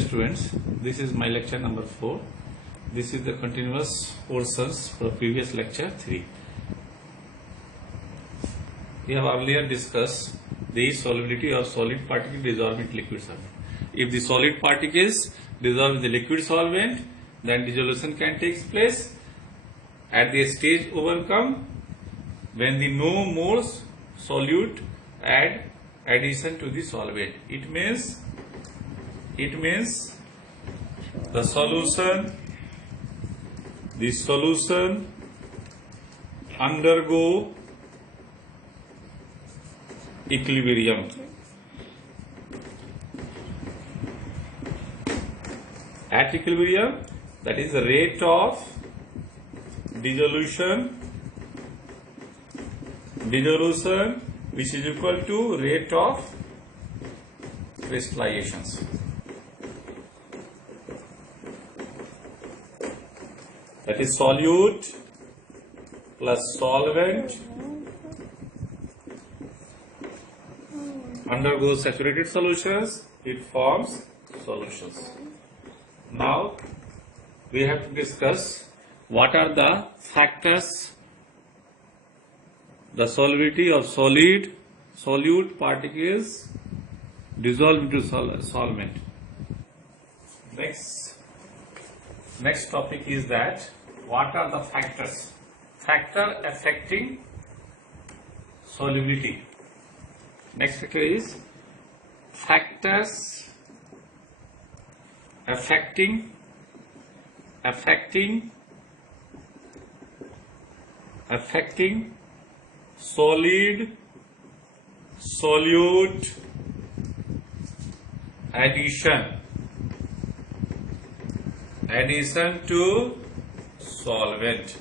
Students, this is my lecture number 4. This is the continuous portions for previous lecture 3. We have earlier discussed the solubility of solid particle dissolved in liquid solvent. If the solid particles dissolve in the liquid solvent, then dissolution can take place at the stage overcome when the no more solute addition to the solvent. It means the solution undergo equilibrium. At equilibrium, that is the rate of dissolution which is equal to rate of crystallizations. That is solute plus solvent undergoes saturated solutions, it forms solutions. Now we have to discuss what are the factors the solubility of solute particles dissolved into solvent. Next topic is that what are the factors affecting solubility. Next factor is factors affecting solute addition to solvent.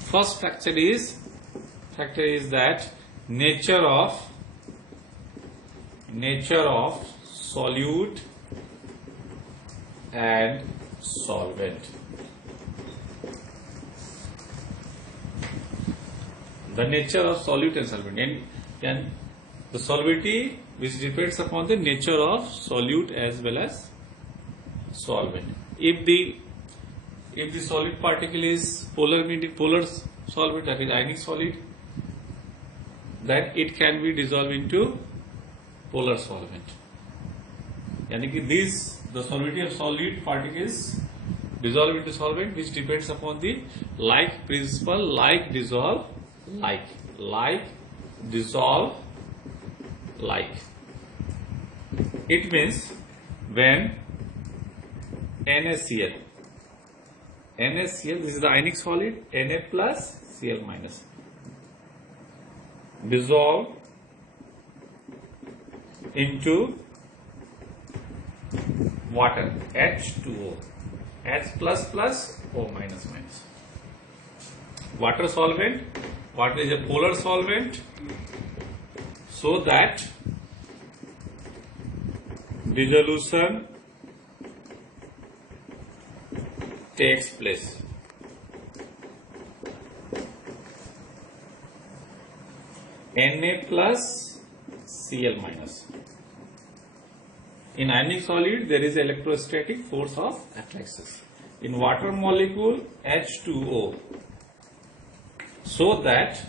First factor is that nature of solute and solvent. The nature of solute and solvent, and the solubility which depends upon the nature of solute as well as solvent. If the solid particle is polar, meaning polar solvent, that is ionic solid, then it can be dissolved into polar solvent. Yani the solubility of solid particles dissolve into solvent, which depends upon the like principle, like dissolve like. It means when NaCl, this is the ionic solid, Na plus Cl minus, dissolve into water, H2O, H plus plus O minus minus. Water solvent, water is a polar solvent, so that dissolution takes place. Na plus Cl minus. In ionic solid, there is electrostatic force of attraction. In water molecule, H2O. So that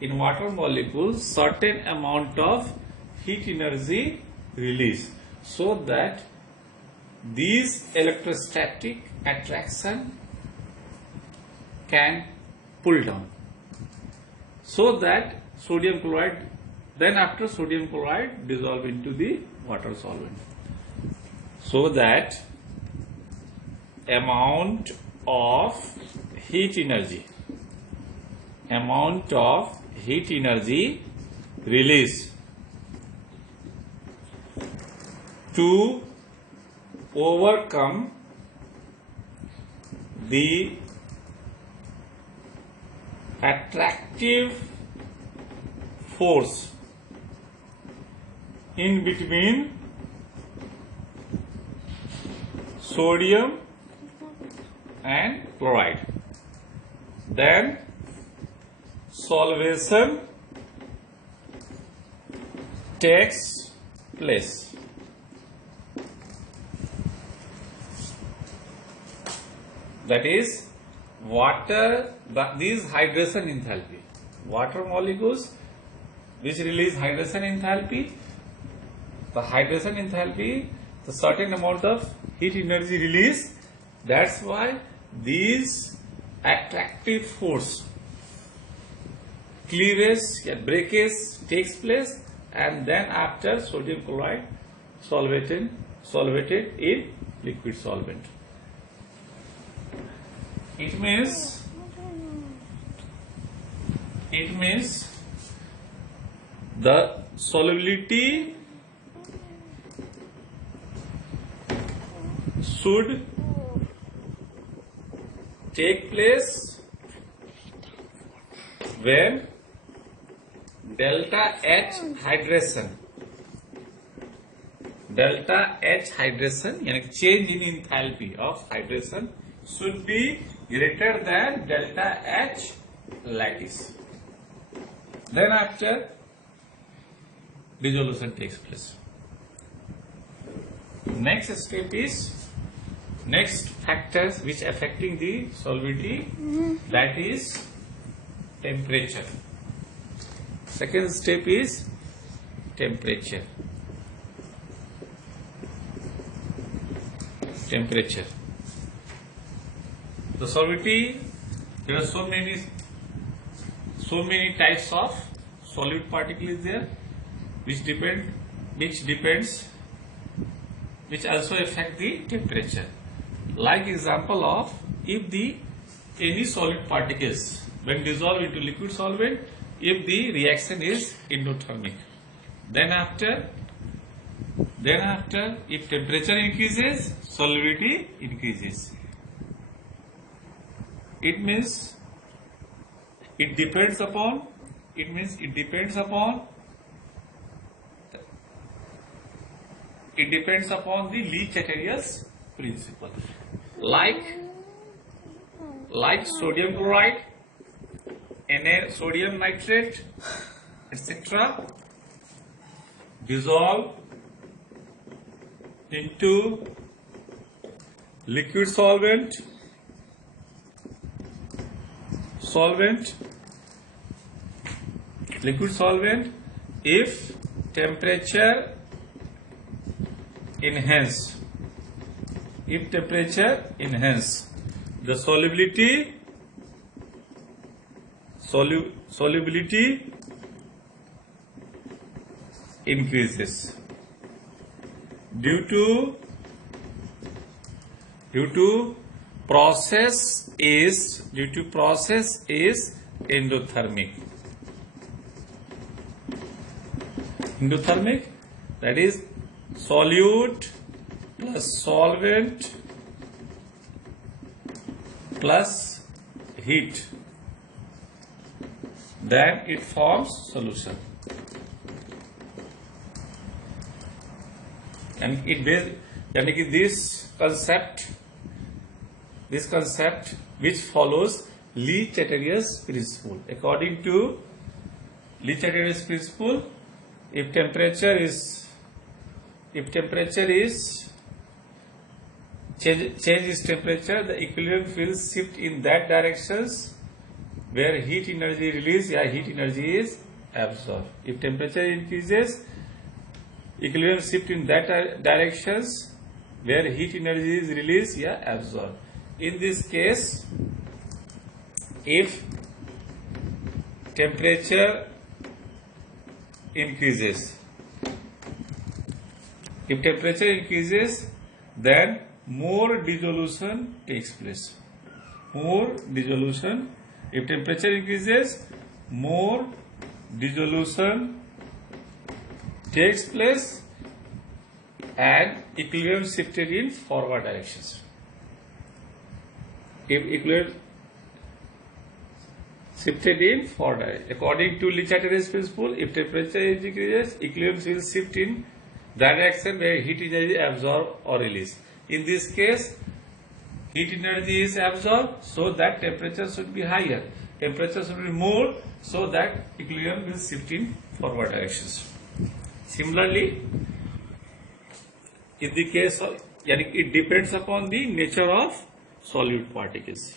in water molecules, certain amount of heat energy release, so that these electrostatic attraction can pull down, so that sodium chloride, then after sodium chloride dissolve into the water solvent, so that amount of heat energy release to overcome the attractive force in between sodium and chloride. Then solvation takes place. That is, these hydration enthalpy. Water molecules which release hydration enthalpy, the hydration enthalpy, the certain amount of heat energy release. That's why these attractive force, cleavage, breakage takes place, and then after sodium chloride solvated in liquid solvent. It means the solubility should take place when delta H hydration, yani change in enthalpy of hydration should be greater than delta H lattice. Then after dissolution takes place. Next step is next factors which affecting the solubility, that is temperature. Second step is temperature. The solubility, there are so many types of solute particles there, which also affect the temperature. Like example of, if any solid particles when dissolved into liquid solvent, if the reaction is endothermic, then after if temperature increases, solubility increases. It means it depends upon the Le-Chatelier principle. Like sodium chloride, sodium nitrate, etc. dissolve into liquid solvent, if temperature enhance, the solubility increases due to process is endothermic, that is solute plus solvent plus heat, then it forms solution. And this concept which follows Le-Chatelier's principle. According to Le-Chatelier's principle, if temperature is changes temperature, the equilibrium field shift in that directions where heat energy released, heat energy is absorbed. If temperature increases, equilibrium shift in that directions where heat energy is released, absorbed. In this case, if temperature increases, then more dissolution takes place. If temperature increases, more dissolution takes place and equilibrium shifted in forward directions. If equilibrium shifted in forward, according to Le-Chatelier's principle, if temperature increases, equilibrium will shift in that direction where heat energy is absorbed or released. In this case, heat energy is absorbed, so that temperature should be higher. Temperature should be more, so that equilibrium will shift in forward directions. Similarly, in the case of, yani it depends upon the nature of solute particles.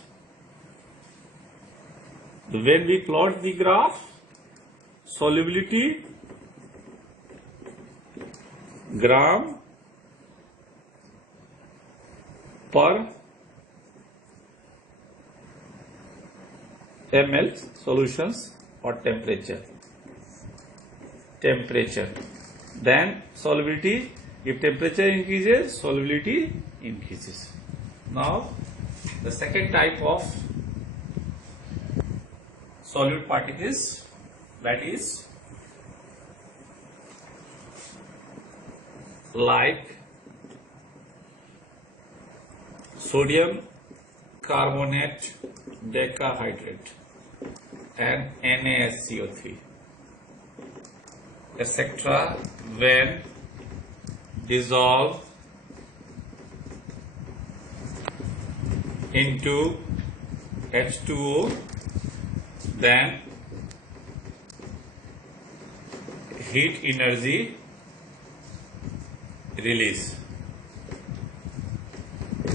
When we plot the graph, solubility gram per ml solutions or temperature, then solubility, if temperature increases, solubility increases. Now the second type of solute particles, that is like sodium carbonate decahydrate and NaSCO3 etc. when dissolved into H2O, then heat energy release.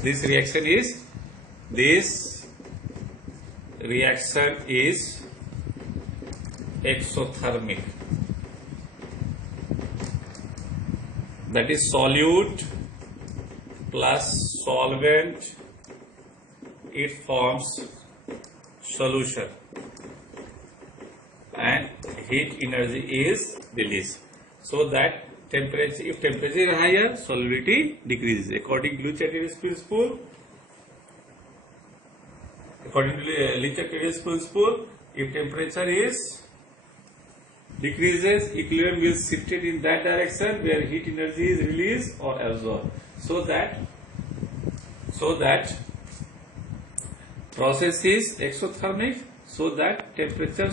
This reaction is exothermic. That is solute plus solvent, it forms solution and heat energy is released. So that temperature, if temperature is higher, solubility decreases. According to Leuci's principle, if temperature is decreases, equilibrium is shifted in that direction where heat energy is released or absorbed. So that process is exothermic, so that temperature